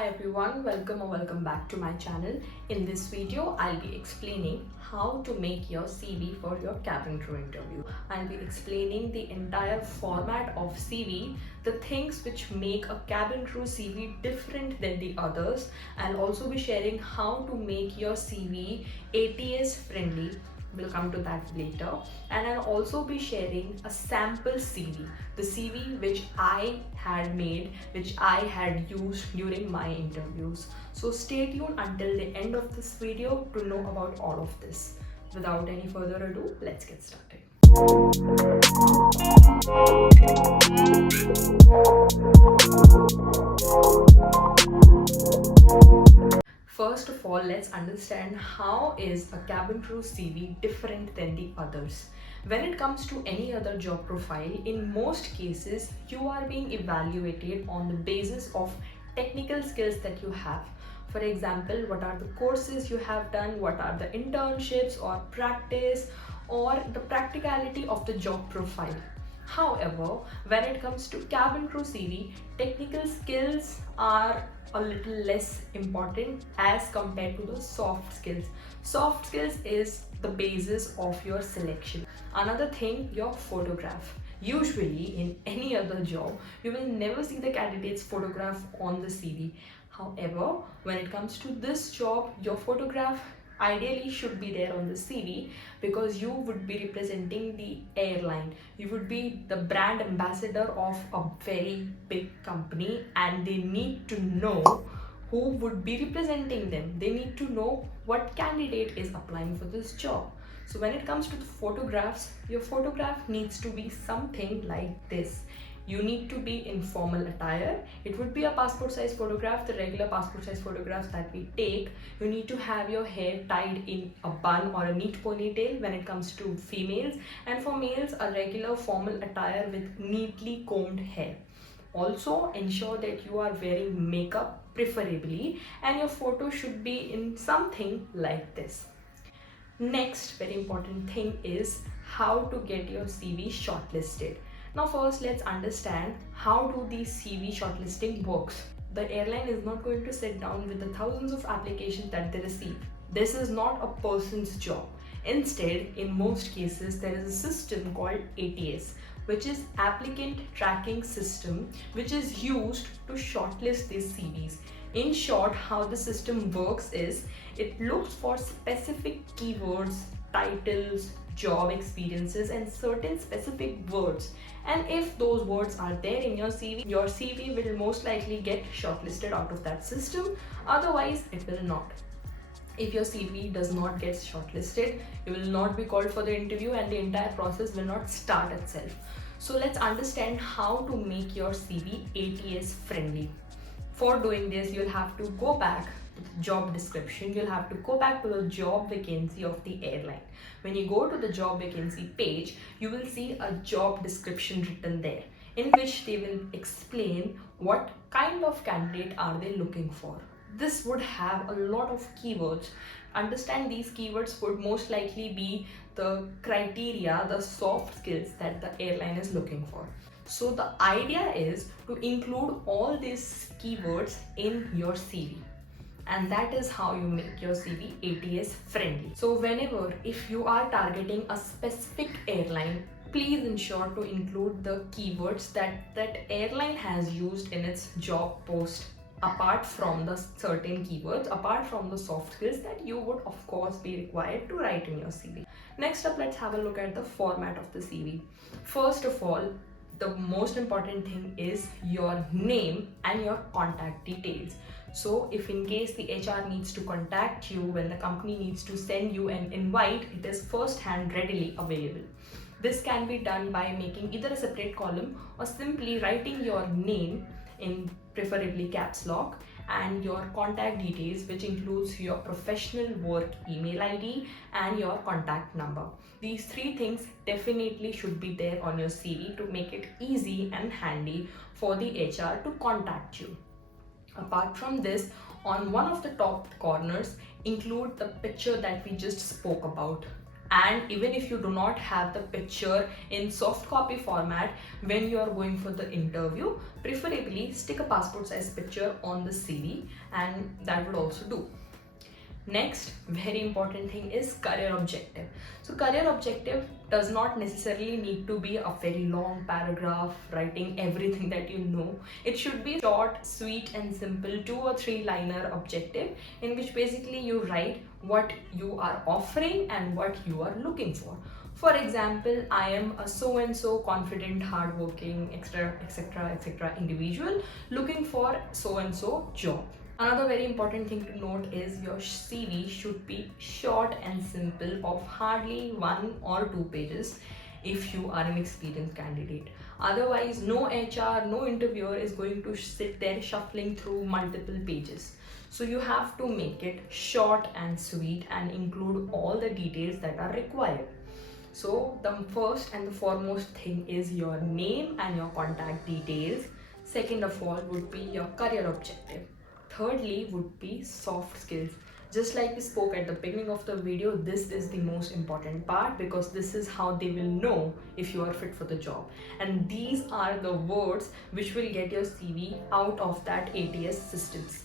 Hi everyone, welcome back to my channel. In this video, I'll be explaining how to make your CV for your cabin crew interview. I'll be explaining the entire format of CV, the things which make a cabin crew CV different than the others. I'll also be sharing how to make your CV ATS friendly. We'll come to that later, and I'll also be sharing a sample CV, the CV which I had made, which I had used during my interviews. So stay tuned until the end of this video to know about all of this. Without any further ado, let's get started. First of all, let's understand how is a cabin crew CV different than the others. When it comes to any other job profile, in most cases, you are being evaluated on the basis of technical skills that you have. For example, what are the courses you have done, what are the internships or practice, or the practicality of the job profile. However, when it comes to cabin crew CV, technical skills are a little less important as compared to the soft skills. Soft skills is the basis of your selection. Another thing, your photograph. Usually in any other job, you will never see the candidate's photograph on the CV. However, when it comes to this job, your photograph ideally should be there on the CV because you would be representing the airline. You would be the brand ambassador of a very big company, and they need to know who would be representing them. They need to know what candidate is applying for this job. So when it comes to the photographs, your photograph needs to be something like this. You need to be in formal attire. It would be a passport size photograph, the regular passport size photographs that we take. You need to have your hair tied in a bun or a neat ponytail when it comes to females, and for males, a regular formal attire with neatly combed hair. Also, ensure that you are wearing makeup preferably, and your photo should be in something like this. Next very important thing is how to get your CV shortlisted. Now first let's understand how do these CV shortlisting works. The airline is not going to sit down with the thousands of applications that they receive. This is not a person's job. Instead, in most cases, there is a system called ATS, which is Applicant Tracking System, which is used to shortlist these CVs. In short, how the system works is it looks for specific keywords, titles, job experiences, and certain specific words. And if those words are there in your CV will most likely get shortlisted out of that system. Otherwise, it will not. If your CV does not get shortlisted, you will not be called for the interview and the entire process will not start itself. So let's understand how to make your CV ATS friendly. For doing this, you'll have to go back to the job description. You'll have to go back to the job vacancy of the airline. When you go to the job vacancy page, you will see a job description written there, in which they will explain what kind of candidate are they looking for. This would have a lot of keywords. Understand these keywords would most likely be the criteria, the soft skills that the airline is looking for. So the idea is to include all these keywords in your CV. And that is how you make your CV ATS friendly. So whenever, if you are targeting a specific airline, please ensure to include the keywords that airline has used in its job post, apart from the certain keywords, apart from the soft skills that you would of course be required to write in your CV. Next up, let's have a look at the format of the CV. First of all, the most important thing is your name and your contact details. So if in case the HR needs to contact you, when the company needs to send you an invite, it is first hand readily available. This can be done by making either a separate column or simply writing your name in preferably caps lock and your contact details, which includes your professional work email ID and your contact number. These three things definitely should be there on your CV to make it easy and handy for the HR to contact you. Apart from this, on one of the top corners, include the picture that we just spoke about. And even if you do not have the picture in soft copy format when you are going for the interview, preferably stick a passport size picture on the CV, and that would also do. Next, very important thing is career objective. So career objective does not necessarily need to be a very long paragraph writing everything that you know. It should be short, sweet and simple 2 or 3 liner objective, in which basically you write what you are offering and what you are looking for. For example, I am a so and so confident, hardworking, etc., etc., etc. individual looking for so and so job. Another very important thing to note is your CV should be short and simple, of hardly 1 or 2 pages if you are an experienced candidate. Otherwise, no HR, no interviewer is going to sit there shuffling through multiple pages. So you have to make it short and sweet and include all the details that are required. So the first and the foremost thing is your name and your contact details. Second of all would be your career objective. Thirdly would be soft skills. Just like we spoke at the beginning of the video, this is the most important part, because this is how they will know if you are fit for the job. And these are the words which will get your CV out of that ATS systems.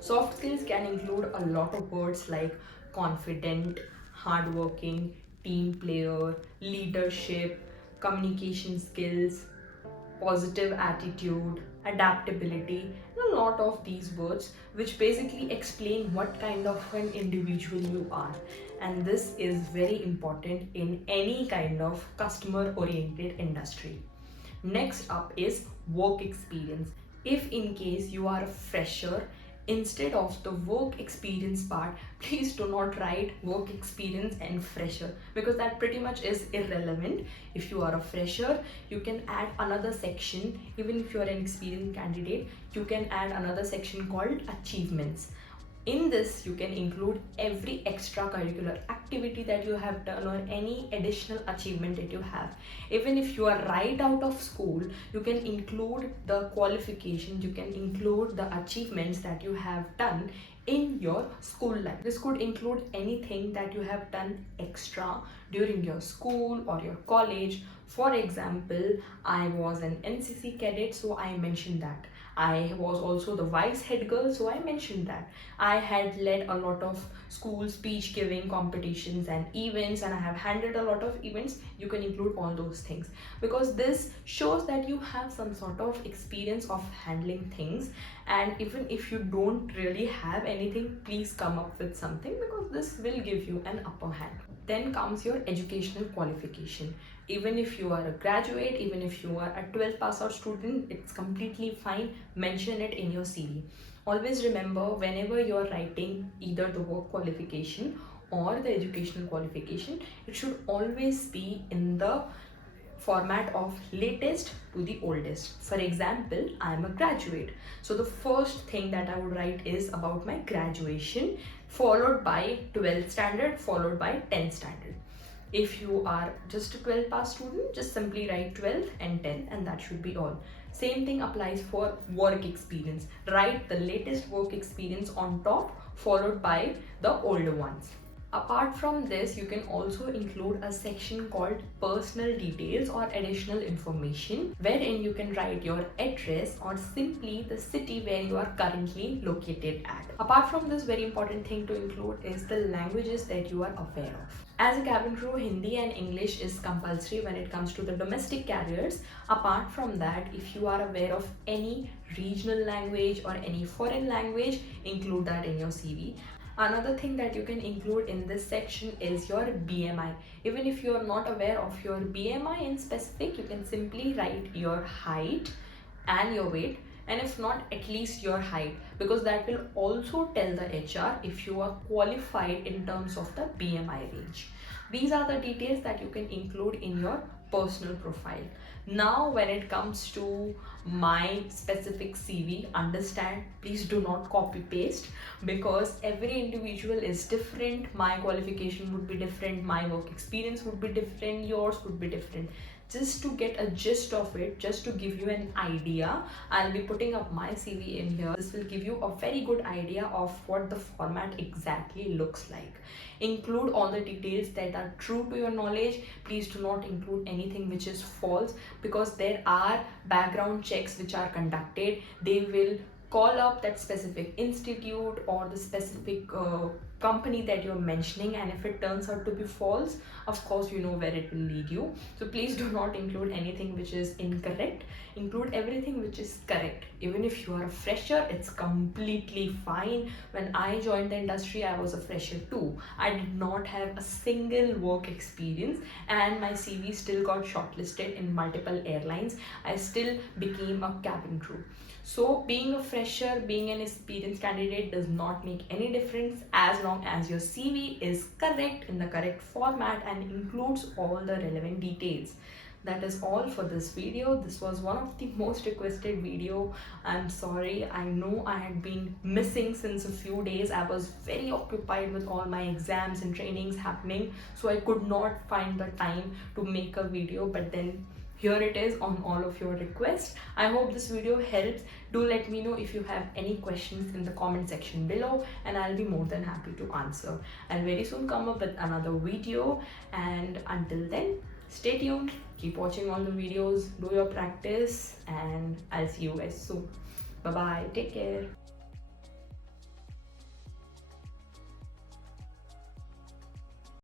Soft skills can include a lot of words like confident, hardworking, team player, leadership, communication skills, positive attitude, adaptability, and a lot of these words which basically explain what kind of an individual you are. And this is very important in any kind of customer oriented industry. Next up is work experience. If in case you are a fresher, instead of the work experience part, please do not write work experience and fresher, because that pretty much is irrelevant. If you are a fresher, you can add another section. Even if you are an experienced candidate, you can add another section called achievements. In this, you can include every extracurricular activity that you have done or any additional achievement that you have. Even if you are right out of school, you can include the qualifications, you can include the achievements that you have done in your school life. This could include anything that you have done extra during your school or your college. For example, I was an NCC cadet, so I mentioned that. I was also the vice head girl, so I mentioned that. I had led a lot of school speech giving competitions and events, and I have handled a lot of events. You can include all those things, because this shows that you have some sort of experience of handling things. And even if you don't really have anything, please come up with something, because this will give you an upper hand. Then comes your educational qualification. Even if you are a graduate, even if you are a 12th pass out student, it's completely fine. Mention it in your CV. Always remember, whenever you are writing either the work qualification or the educational qualification, it should always be in the format of latest to the oldest. For example, I am a graduate, so the first thing that I would write is about my graduation, followed by 12th standard, followed by 10th standard. If you are just a 12th pass student, just simply write 12th and 10th, and that should be all. Same thing applies for work experience. Write the latest work experience on top, followed by the older ones. Apart from this, you can also include a section called personal details or additional information, wherein you can write your address or simply the city where you are currently located at. Apart from this, very important thing to include is the languages that you are aware of. As a cabin crew, Hindi and English is compulsory when it comes to the domestic carriers. Apart from that, if you are aware of any regional language or any foreign language, include that in your CV. Another thing that you can include in this section is your BMI. Even if you are not aware of your BMI in specific, you can simply write your height and your weight, and if not, at least your height, because that will also tell the HR if you are qualified in terms of the BMI range. These are the details that you can include in your personal profile. Now, when it comes to my specific CV, understand, please do not copy paste, because every individual is different. My qualification would be different, my work experience would be different, yours would be different. just to get a gist of it, just to give you an idea, I'll be putting up my CV in here. This will give you a very good idea of what the format exactly looks like. Include all the details that are true to your knowledge. Please do not include anything which is false, because there are background checks which are conducted. They will call up that specific institute or the specific company that you're mentioning, and if it turns out to be false, of course you know where it will lead you. So please do not include anything which is incorrect. Include everything which is correct. Even if you are a fresher, it's completely fine. When I joined the industry, I was a fresher too. I did not have a single work experience, and my CV still got shortlisted in multiple airlines. I still became a cabin crew. So being a fresher, being an experienced candidate does not make any difference, as long as your CV is correct, in the correct format, and includes all the relevant details. That is all for this video. This was one of the most requested video. I'm sorry, I know I had been missing since a few days. I was very occupied with all my exams and trainings happening, so I could not find the time to make a video, but then here it is on all of your requests. I hope this video helps. Do let me know if you have any questions in the comment section below, and I'll be more than happy to answer. I'll very soon come up with another video, and until then, stay tuned, keep watching all the videos, do your practice, and I'll see you guys soon. Bye bye, take care.